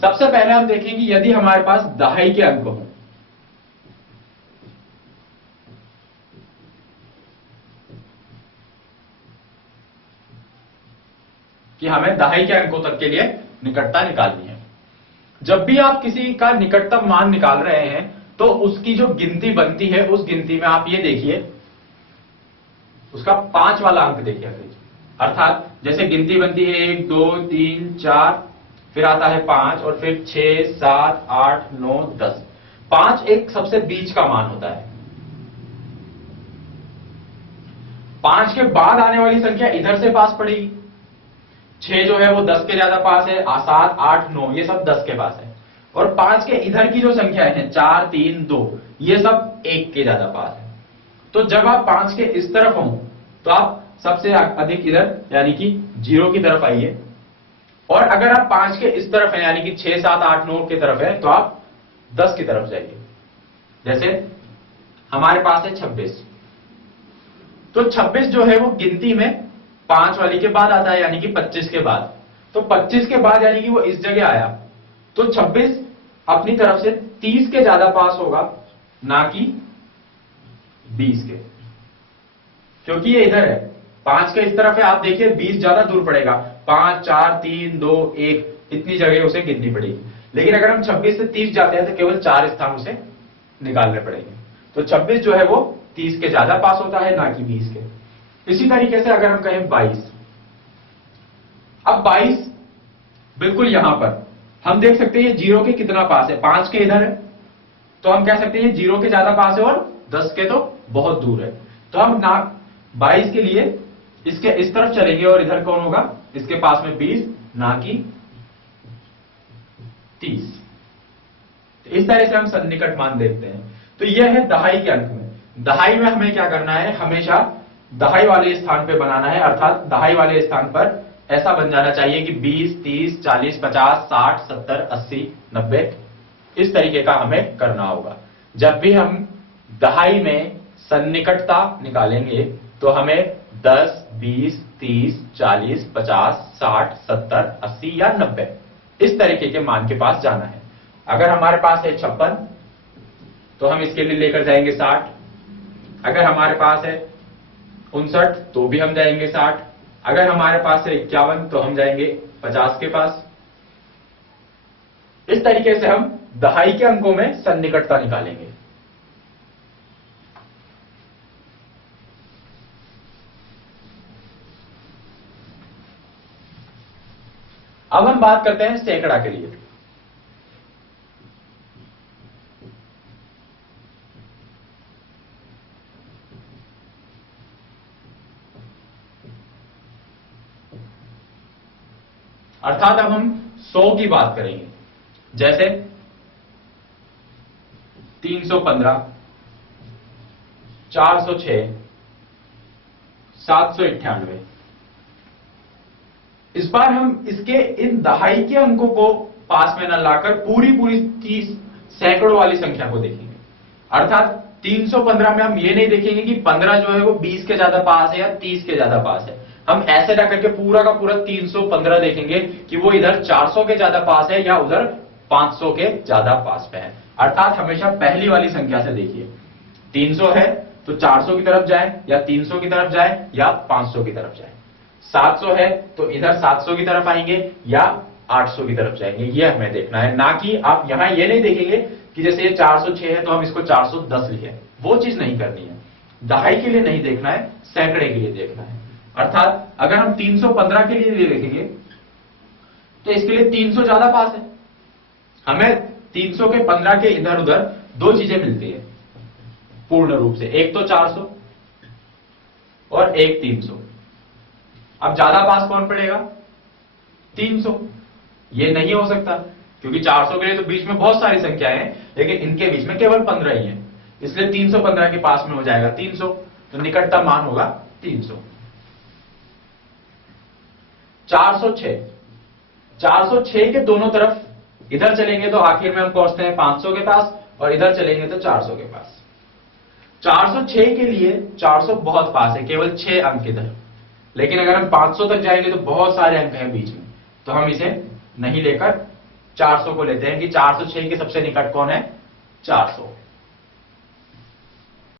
सबसे पहले हम देखेंगे यदि हमारे पास दहाई के अंक हो, कि हमें दहाई के अंकों तक के लिए निकटता निकालनी है। जब भी आप किसी का निकटतम मान निकाल रहे हैं तो उसकी जो गिनती बनती है उस गिनती में आप ये देखिए उसका 5 वाला अंक देखिए, अर्थात जैसे गिनती बनती है 1 2 3 4, फिर आता है 5 और फिर 6 7 8 9 10। 5 एक सबसे बीच का मान होता है। 5 के बाद आने वाली संख्या इधर से पास पड़ेगी। 6 जो है वो 10 के ज्यादा पास है, 7 8 9 ये सब 10 के पास है, और 5 के इधर की जो संख्या है 4 3 2 ये सब 1 के ज्यादा पास है। तो जब आप 5 के इस तरफ हो तो आप सबसे अधिक इधर यानी कि 0 की तरफ आइए, और अगर आप 5 के इस तरफ है यानी कि 6 7 8 9 की तरफ है तो आप 10 की तरफ जाइए। जैसे हमारे पास है 26, तो 26 जो है वो गिनती में 5 वाली के बाद आता है यानी कि 25 के बाद। तो 25 के बाद यानी कि वो इस जगह आया, तो 26 अपनी तरफ से 30 के ज्यादा पास होगा, ना कि 20 के, क्योंकि ये इधर है। 5 के इस तरफ है, आप देखिए 20 ज्यादा दूर पड़ेगा, 5 4 3 2 1 इतनी जगह उसे गिननी पड़ेगी। लेकिन अगर हम 26 से 30 जाते हैं तो केवल 4 स्थान उसे निकालने पड़ेंगे। तो 26 जो है वो 30 के ज्यादा पास होता है, ना कि 20 के। इसी तरीके से अगर हम कहें 22, अब 22 बिल्कुल यहां पर हम देख सकते हैं ये 0 के कितना पास है, 5 के इधर है, तो हम कह सकते हैं 0 के ज्यादा पास है और 10 के तो बहुत दूर है। तो हम ना 22 के लिए इसके इस तरफ चलेंगे और इधर कौन होगा, इसके पास में 20 ना कि 30। तो इस तरह से हम सन्निकट मान देखते हैं। तो यह है दहाई के अंक में। दहाई में हमें क्या करना है, हमेशा दहाई वाले स्थान पे बनाना है, अर्थात दहाई वाले स्थान पर ऐसा बन जाना चाहिए कि 20 30 40 50 60 70 80 90 इस तरीके का हमें करना होगा। जब भी हम दहाई में सन्निकटता निकालेंगे तो हमें 10 20 30 40 50 60 70 80 या 90 इस तरीके के मान के पास जाना है। अगर हमारे पास है 56 तो हम इसके लिए लेकर जाएंगे 60। अगर हमारे पास है 59 तो भी हम जाएंगे 60। अगर हमारे पास है 51 तो हम जाएंगे 50 के पास। इस तरीके से हम दहाई के अंकों में सन्निकटता निकालेंगे। अब हम बात करते हैं सैकड़ा के लिए। अर्थात अब हम 100 की बात करेंगे, जैसे 315 406 798। इस बार हम इसके इन दहाई के अंकों को पास में न लाकर पूरी 30 सैकड़ों वाली संख्या को देखेंगे। अर्थात 315 में हम ये नहीं देखेंगे कि 15 जो है वो 20 के ज्यादा पास है या 30 के ज्यादा पास है। हम ऐसे ना करके पूरा का पूरा 315 देखेंगे कि वो इधर 400 के ज्यादा पास है या उधर 500 के ज्यादा पास पे है। अर्थात हमेशा पहली वाली संख्या से देखिए, 300 है तो 400 की तरफ जाए या 300 की तरफ जाए या 500 की तरफ जाए। 700 है तो इधर 700 की तरफ आएंगे या 800 की तरफ जाएंगे, ये हमें देखना है। ना कि आप यहां ये नहीं देखेंगे कि जैसे ये 406 है तो हम इसको 410 लिखे, वो चीज नहीं करनी है। दहाई के लिए नहीं देखना है, सैकड़े के लिए देखना है। अर्थात अगर हम 315 के लिए देखेंगे तो इसके लिए 300 ज्यादा पास है। हमें 300 के 15 के इधर उधर दो चीजें मिलती है पूर्ण रूप से, एक तो 400 और एक 300। अब ज्यादा पास कौन पड़ेगा, 300। ये नहीं हो सकता क्योंकि 400 के लिए तो बीच में बहुत सारी संख्याएं हैं, लेकिन इनके बीच में केवल 15 ही है, इसलिए 315 के पास में हो जाएगा 300। तो निकटतम मान होगा 300। 406 के दोनों तरफ इधर चलेंगे तो आखिर में हम पहुंचते हैं 500 के पास, और इधर चलेंगे तो 400 के पास। 406 के लिए 400 बहुत पास है, केवल 6 अंक इधर। लेकिन अगर हम 500 तक जाएंगे तो बहुत सारे अंक हैं बीच में, तो हम इसे नहीं लेकर 400 को लेते हैं कि 406 के सबसे निकट कौन है 400।